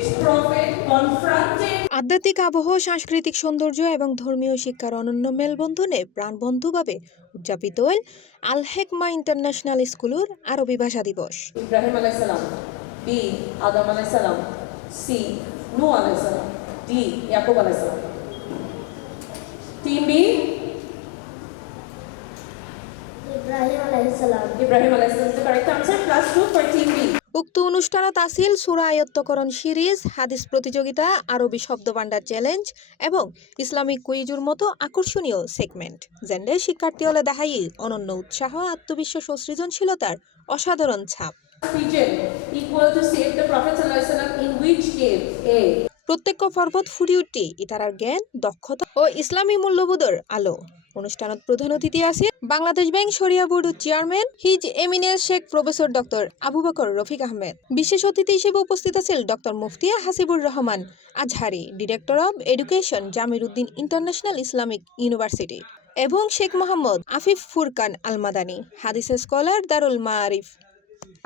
which prophet confronted আধ্যাত্মিক আবহ, সাংস্কৃতিক সৌন্দর্য এবং ধর্মীয় শিক্ষার অনন্য মেলবন্ধনে প্রাণবন্ধভাৱে উদযাপিত হল আল হেকমা ইন্টারন্যাশনাল স্কুলের আরবি ভাষা দিবস। Ibrahim alayhis salam, B. Adam alayhis salam, C. Noah alayhis salam, D. Yaqub alayhis salam. Team B. Ibrahim alayhis salam. Ibrahim alayhis salam is the correct answer. +2 for Team B. উক্ত অনুষ্ঠানত আছিল সূরা আয়ত্তকরণ series, হাদিস প্রতিযোগিতা, আরবি শব্দভাণ্ডার challenge এবং Islamic কুইজের মতো আকর্ষণীয় segment, যেনে শিক্ষার্থীসকলে দেখাই অনন্য উৎসাহ, আত্মবিশ্বাস ও সৃজনশীলতার অসাধারণ ছাপ। Region equal to save the Prophet sallallahu alaihi wasallam in which cave? A. প্রত্যেক পর্বত ফুটি উঠি ইতারার জ্ঞান, দক্ষতা ও ইসলামী মূল্যবোধের আলো। অনুষ্ঠানত প্রধান অতিথি আছে বাংলাদেশ ব্যাংক শরিয়া বোর্ডের চেয়ারম্যান হিজ এমিনেন্স শেখ প্রফেসর ডক্টর আবু বকর রফিক আহমেদ। বিশেষ অতিথি হিসেবে উপস্থিত আছেন ডক্টর মুফতি Hasibur Rahman Azhari, director of education, Jamir Uddin international Islamic university, এবং শেখ মোহাম্মদ আফিফ ফুরকান আল মাদানী, হাদিস স্কলার, দারুল মাআরিফ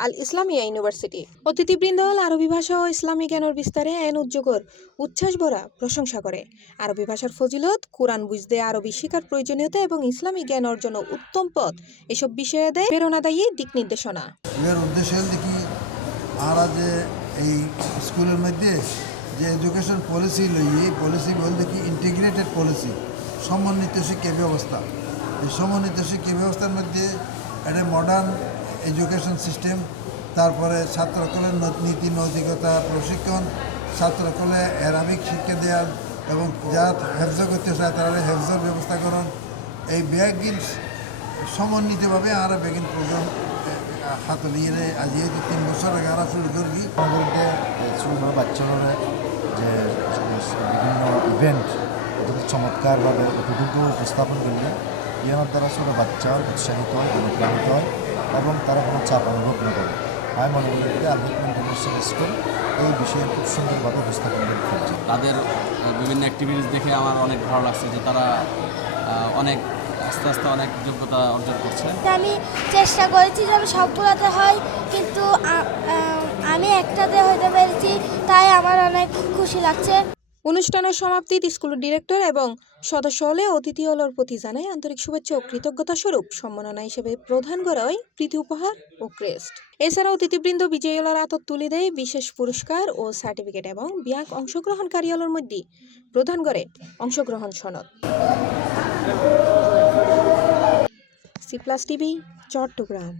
আল ইসলামিয়া ইউনিভার্সিটি। অতিথিবৃন্দ আরবি ভাষা ও ইসলামী জ্ঞানের বিস্তারে এন উদ্যোগের উচ্ছ্বাস ভরা প্রশংসা করে। আরবি ভাষার ফজিলত, কোরআন বুঝতে আরবি শিখার প্রয়োজনীয়তা এবং ইসলামী জ্ঞান অর্জনের উত্তম পথ, এসব বিষয়ে দেয় প্রেরণাদায়ী দিক নির্দেশনা। এর উদ্দেশ্য দেখি আমরা যে এই স্কুলের মধ্যে যে এডুকেশন পলিসি লই, এই পলিসি বলতে কি ইন্টিগ্রেটেড পলিসি, সমন্বিত শিক্ষা ব্যবস্থা। এই সমন্বিত শিক্ষা ব্যবস্থার মধ্যে একটা মডার্ন এডুকেশন সিস্টেম, তারপরে ছাত্রকলের নীতি নৈতিকতা প্রশিক্ষণ, ছাত্রকলে অ্যারাবিক শিক্ষা দেওয়ার এবং যারা হেফজ করতে চায় তারা হেফজের ব্যবস্থাকরণ, এই ব্যাগিন সমন্বিতভাবে আমরা ব্যাগিন প্রোগ্রাম হাত নিয়ে আজ 3 বছর আগে আমরা শুরু করি। আমাদেরকে ছোটো বাচ্চারা যে বিভিন্ন ইভেন্ট অত্যন্ত চমৎকারভাবে অত্যন্ত উপস্থাপন করলে ইয়ার দ্বারা ছোটো বাচ্চা উৎসাহিত হয়, অনুপ্রাণিত হয় এবং তারা কোনো চাপ অনুভব না করে। আমি মনে করি যে আল হেকমা ইন্টারন্যাশনাল স্কুল এই বিষয়ে খুব সুন্দরভাবে উপস্থাপন করছে। তাদের বিভিন্ন অ্যাক্টিভিটিস দেখে আমার অনেক ভালো লাগছে যে তারা অনেক আস্তে আস্তে অনেক যোগ্যতা অর্জন করছে। আমি চেষ্টা করেছি যে আমি সবগুলোতে হয়, কিন্তু আমি একটাতে হতে পেরেছি, তাই আমার অনেক খুশি লাগছে। অনুষ্ঠানের সমাপ্তিতে স্কুলের ডিরেক্টর এবং সদস্য হলে অতিথি হলের প্রতি জানায় আন্তরিক শুভেচ্ছা ও কৃতজ্ঞতা স্বরূপ সম্মাননা হিসেবে প্রদান করা হয় প্রীতি উপহার ও ক্রেস্ট। এছাড়া অতিথিবৃন্দ বিজয়ী হলের হাতত তুলে দেয় বিশেষ পুরস্কার ও সার্টিফিকেট এবং ব্যাংক অংশগ্রহণকারী হলের মধ্যে প্রদান করে অংশগ্রহণ সনদ। C+ TV, Chittagong.